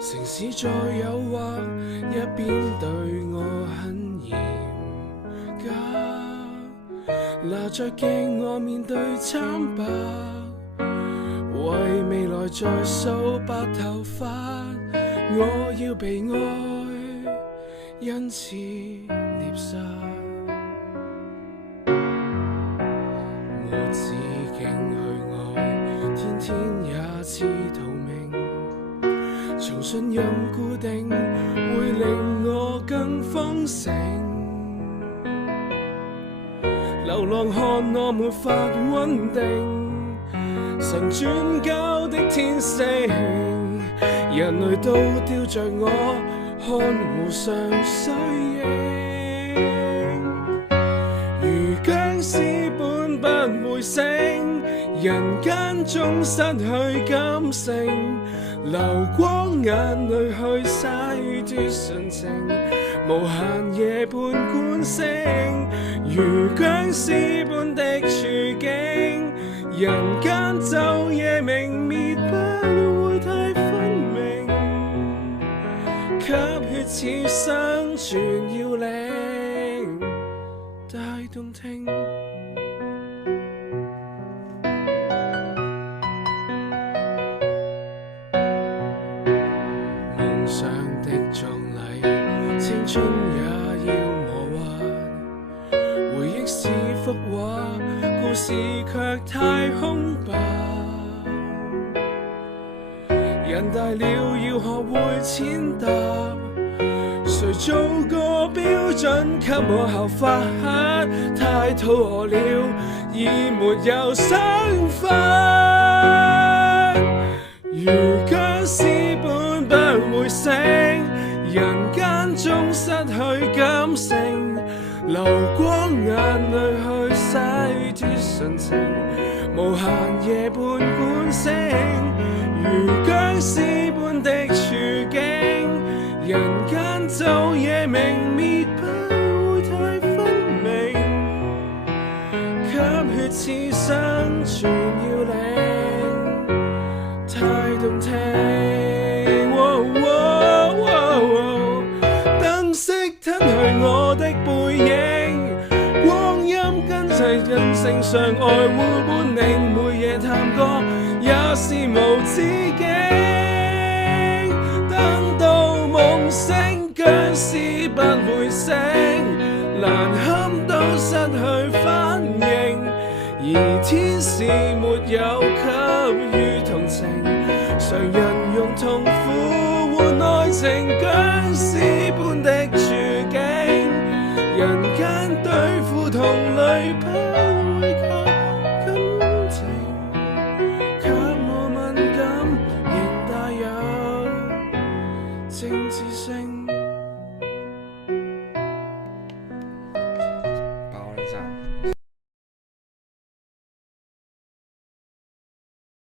城市在誘惑，一邊對我很嚴格，拿着鏡我面對慘白，為未來在數白頭髮，我要被愛，因此獵殺。我只徑去愛，天天也似逃命，從信任固定會令我更豐盛。流浪漢我沒法穩定，神轉交的天性，人類都雕着我，看湖上水影，如僵屍般不會醒，人間中失去感性，流光眼淚去洗脫純情，無限夜半觀星，如僵屍般的處境，人間晝夜明滅不會太分明，吸血似生存要領太動聽。夢想的葬禮，青春也要磨滑，回憶是幅畫，故事卻太空白。人大了要學會踐踏，誰做個標準給我效法？太肚餓了，已沒有想法。如僵屍般不會醒，人間中失去感性，流光眼淚去洗脫純情，無限夜半觀星，如僵屍般的處境，人間晝夜明滅不會太分明，吸血似生存要領太動聽。燈飾吞去我的背影，光陰跟齊人性上愛護本領，每夜探戈也是無止境，等到夢醒，僵屍不會醒，難堪都失去反應，而天使沒有給予